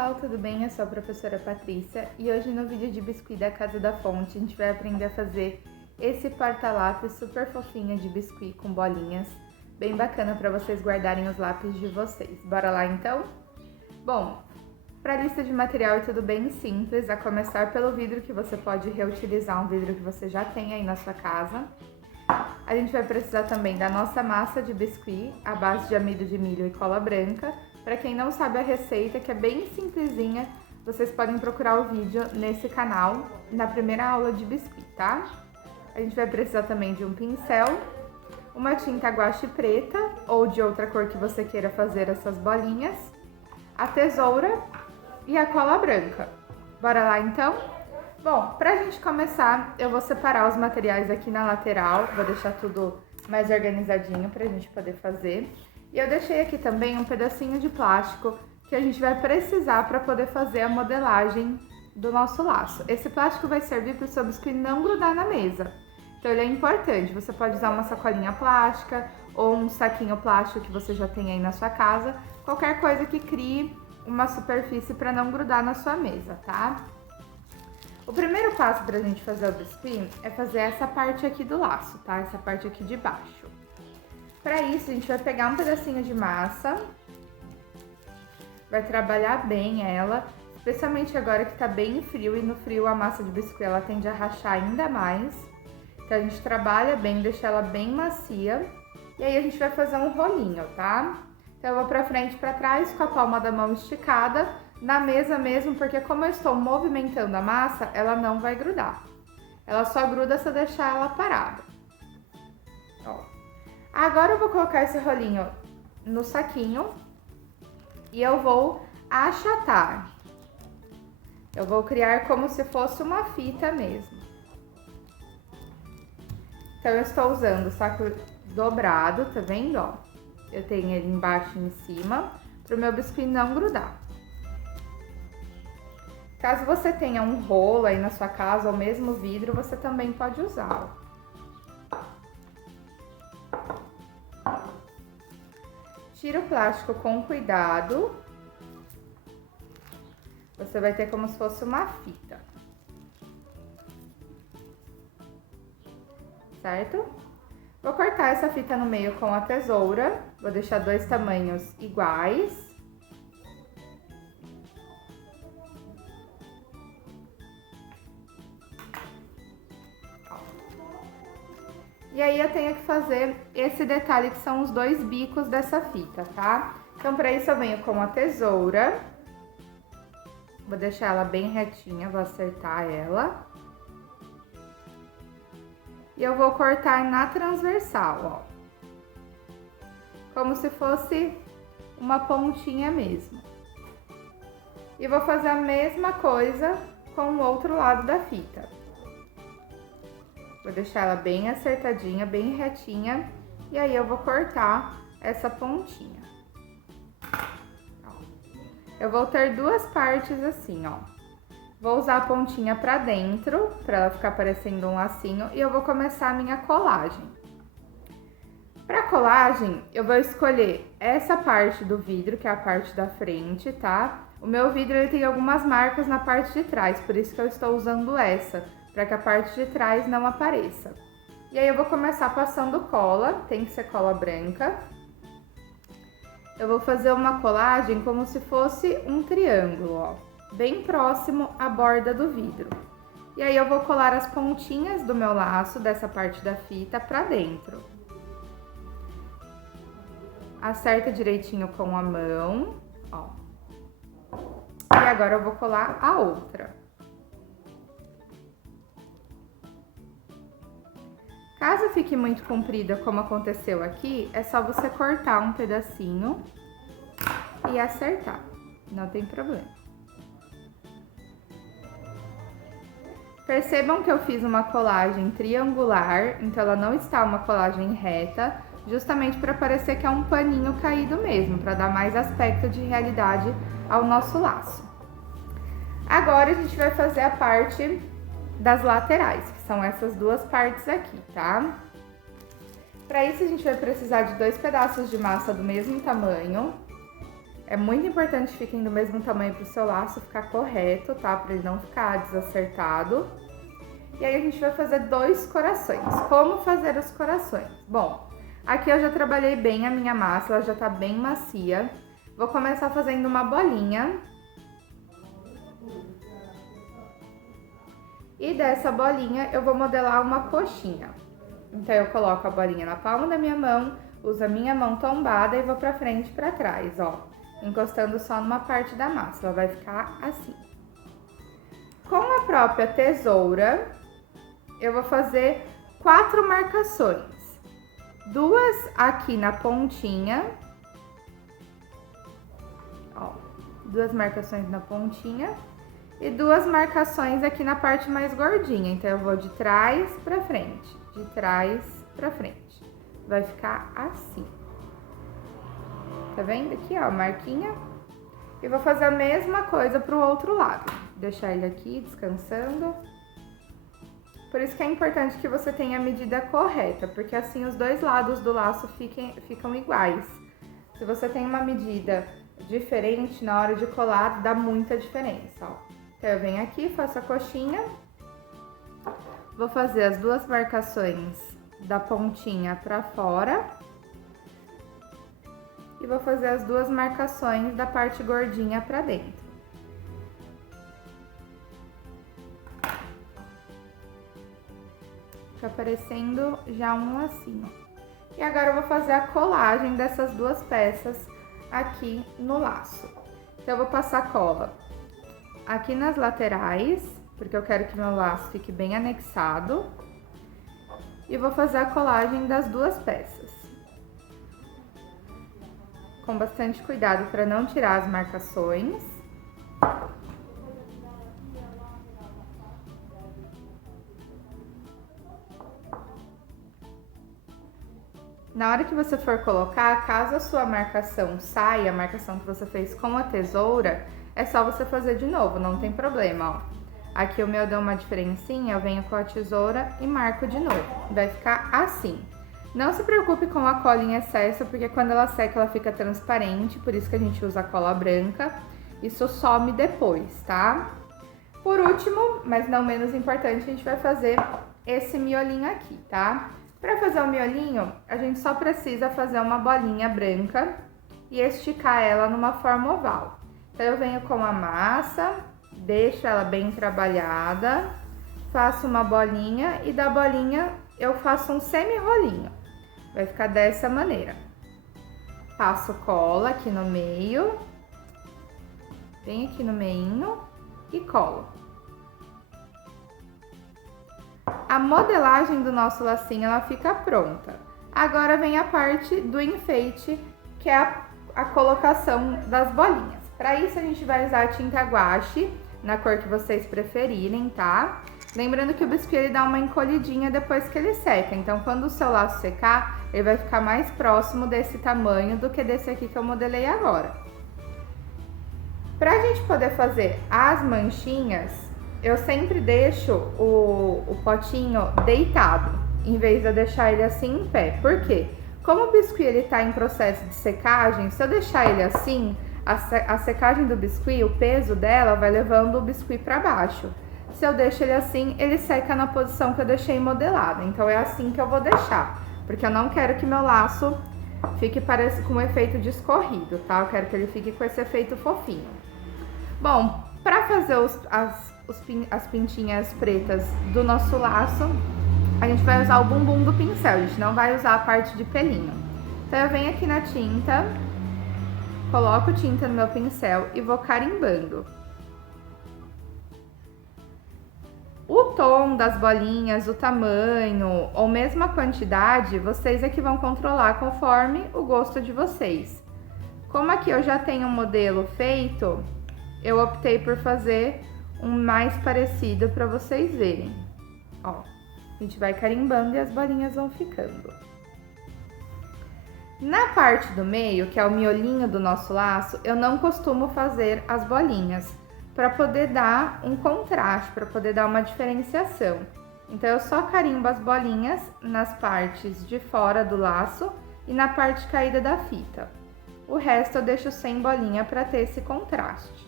pessoal, tudo bem? Eu sou a professora Patrícia e hoje no vídeo de biscuit da Casa da Fonte a gente vai aprender a fazer esse porta-lápis super fofinho de biscuit com bolinhas, bem bacana para vocês guardarem os lápis de vocês. Bora lá então? Bom, para a lista de material é tudo bem simples, a começar pelo vidro que você pode reutilizar, um vidro que você já tem aí na sua casa. A gente vai precisar também da nossa massa de biscuit, à base de amido de milho e cola branca. Para quem não sabe a receita, que é bem simplesinha, vocês podem procurar o vídeo nesse canal, na primeira aula de biscuit, tá? A gente vai precisar também de um pincel, uma tinta guache preta ou de outra cor que você queira fazer essas bolinhas, a tesoura e a cola branca. Bora lá então? Bom, pra gente começar, eu vou separar os materiais aqui na lateral, vou deixar tudo mais organizadinho pra gente poder fazer. E eu deixei aqui também um pedacinho de plástico que a gente vai precisar para poder fazer a modelagem do nosso laço. Esse plástico vai servir para o seu biscuit não grudar na mesa. Então ele é importante, você pode usar uma sacolinha plástica ou um saquinho plástico que você já tem aí na sua casa, qualquer coisa que crie uma superfície para não grudar na sua mesa, tá? O primeiro passo para a gente fazer o biscuit é fazer essa parte aqui do laço, tá? Essa parte aqui de baixo. Para isso, a gente vai pegar um pedacinho de massa, vai trabalhar bem ela, especialmente agora que tá bem frio, e no frio a massa de biscuit ela tende a rachar ainda mais. Então a gente trabalha bem, deixa ela bem macia, e aí a gente vai fazer um rolinho, tá? Então eu vou pra frente e pra trás com a palma da mão esticada, na mesa mesmo, porque como eu estou movimentando a massa, ela não vai grudar. Ela só gruda se eu deixar ela parada. Ó. Agora eu vou colocar esse rolinho no saquinho e eu vou achatar. Eu vou criar como se fosse uma fita mesmo. Então eu estou usando o saco dobrado, tá vendo, ó? Eu tenho ele embaixo e em cima, para o meu biscuit não grudar. Caso você tenha um rolo aí na sua casa ou mesmo vidro, você também pode usar, ó. Tira o plástico com cuidado. Você vai ter como se fosse uma fita. Certo? Vou cortar essa fita no meio com a tesoura. Vou deixar dois tamanhos iguais. E aí eu tenho que fazer esse detalhe que são os dois bicos dessa fita, tá? Então, para isso eu venho com a tesoura. Vou deixar ela bem retinha, vou acertar ela. E eu vou cortar na transversal, ó. Como se fosse uma pontinha mesmo. E vou fazer a mesma coisa com o outro lado da fita. Vou deixar ela bem acertadinha, bem retinha, e aí eu vou cortar essa pontinha. Ó. Eu vou ter duas partes assim, ó. Vou usar a pontinha pra dentro, pra ela ficar parecendo um lacinho, e eu vou começar a minha colagem. Pra colagem, eu vou escolher essa parte do vidro, que é a parte da frente, tá? O meu vidro, ele tem algumas marcas na parte de trás, por isso que eu estou usando essa, para que a parte de trás não apareça. E aí eu vou começar passando cola, tem que ser cola branca. Eu vou fazer uma colagem como se fosse um triângulo, ó, bem próximo à borda do vidro. E aí eu vou colar as pontinhas do meu laço, dessa parte da fita, pra dentro. Acerta direitinho com a mão, ó. E agora eu vou colar a outra. Caso fique muito comprida, como aconteceu aqui, é só você cortar um pedacinho e acertar, não tem problema. Percebam que eu fiz uma colagem triangular, então ela não está uma colagem reta, justamente para parecer que é um paninho caído mesmo, para dar mais aspecto de realidade ao nosso laço. Agora a gente vai fazer a parte das laterais, que são essas duas partes aqui, tá? Para isso a gente vai precisar de dois pedaços de massa do mesmo tamanho. É muito importante que fiquem do mesmo tamanho para o seu laço ficar correto, tá? Para ele não ficar desacertado. E aí a gente vai fazer 2 corações. Como fazer os corações? Bom, aqui eu já trabalhei bem a minha massa, ela já tá bem macia. Vou começar fazendo uma bolinha. E dessa bolinha eu vou modelar uma coxinha. Então eu coloco a bolinha na palma da minha mão, uso a minha mão tombada e vou pra frente e pra trás, ó. Encostando só numa parte da massa, ela vai ficar assim. Com a própria tesoura, eu vou fazer 4 marcações. 2 aqui na pontinha, ó, 2 marcações na pontinha e 2 marcações aqui na parte mais gordinha. Então eu vou de trás pra frente, de trás pra frente. Vai ficar assim. Tá vendo aqui, ó, marquinha? E vou fazer a mesma coisa pro outro lado. Deixar ele aqui descansando. Por isso que é importante que você tenha a medida correta, porque assim os 2 lados do laço ficam iguais. Se você tem uma medida diferente, na hora de colar, dá muita diferença, ó. Então eu venho aqui, faço a coxinha. Vou fazer as 2 marcações da pontinha pra fora. E vou fazer as 2 marcações da parte gordinha pra dentro. Fica aparecendo já um lacinho. E agora eu vou fazer a colagem dessas 2 peças aqui no laço. Então eu vou passar cola aqui nas laterais, porque eu quero que meu laço fique bem anexado. E vou fazer a colagem das 2 peças. Com bastante cuidado para não tirar as marcações. Na hora que você for colocar, caso a sua marcação saia, a marcação que você fez com a tesoura, é só você fazer de novo, não tem problema, ó. Aqui o meu deu uma diferencinha, eu venho com a tesoura e marco de novo. Vai ficar assim. Não se preocupe com a cola em excesso, porque quando ela seca ela fica transparente, por isso que a gente usa a cola branca. Isso some depois, tá? Por último, mas não menos importante, a gente vai fazer esse miolinho aqui, tá? Para fazer o miolinho, a gente só precisa fazer uma bolinha branca e esticar ela numa forma oval. Então eu venho com a massa, deixo ela bem trabalhada, faço uma bolinha e da bolinha eu faço um semi-rolinho. Vai ficar dessa maneira. Passo cola aqui no meio, bem aqui no meinho e colo. A modelagem do nosso lacinho, ela fica pronta. Agora vem a parte do enfeite, que é a colocação das bolinhas. Para isso a gente vai usar a tinta guache, na cor que vocês preferirem, tá? Lembrando que o biscuit ele dá uma encolhidinha depois que ele seca, então quando o seu laço secar, ele vai ficar mais próximo desse tamanho do que desse aqui que eu modelei agora. Pra gente poder fazer as manchinhas, eu sempre deixo o potinho deitado, em vez de eu deixar ele assim em pé. Por quê? Como o biscuit ele tá em processo de secagem, se eu deixar ele assim, a secagem do biscuit, o peso dela vai levando o biscuit para baixo. Se eu deixo ele assim, ele seca na posição que eu deixei modelada. Então é assim que eu vou deixar, porque eu não quero que meu laço fique com um efeito de escorrido, tá? Eu quero que ele fique com esse efeito fofinho. Bom, para fazer as pintinhas pretas do nosso laço, a gente vai usar o bumbum do pincel, a gente não vai usar a parte de pelinho. Então eu venho aqui na tinta, coloco tinta no meu pincel e vou carimbando. O tom das bolinhas, o tamanho ou mesmo a quantidade, vocês é que vão controlar conforme o gosto de vocês. Como aqui eu já tenho um modelo feito, eu optei por fazer um mais parecido para vocês verem. Ó, a gente vai carimbando e as bolinhas vão ficando. Na parte do meio, que é o miolinho do nosso laço, eu não costumo fazer as bolinhas, para poder dar um contraste, para poder dar uma diferenciação. Então eu só carimbo as bolinhas nas partes de fora do laço e na parte caída da fita. O resto eu deixo sem bolinha para ter esse contraste.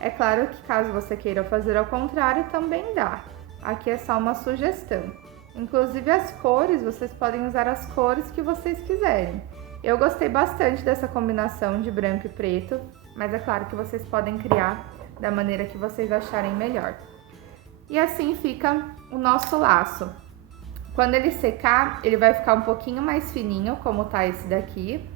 É claro que caso você queira fazer ao contrário, também dá. Aqui é só uma sugestão. Inclusive as cores, vocês podem usar as cores que vocês quiserem. Eu gostei bastante dessa combinação de branco e preto, mas é claro que vocês podem criar da maneira que vocês acharem melhor. E assim fica o nosso laço. Quando ele secar, ele vai ficar um pouquinho mais fininho, como tá esse daqui.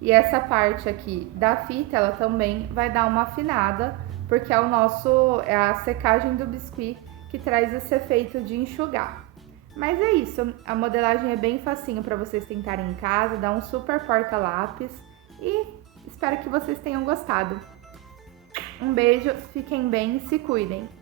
E essa parte aqui da fita, ela também vai dar uma afinada, porque é a secagem do biscuit que traz esse efeito de enxugar. Mas é isso, a modelagem é bem facinho para vocês tentarem em casa, dá um super porta-lápis e espero que vocês tenham gostado. Um beijo, fiquem bem e se cuidem!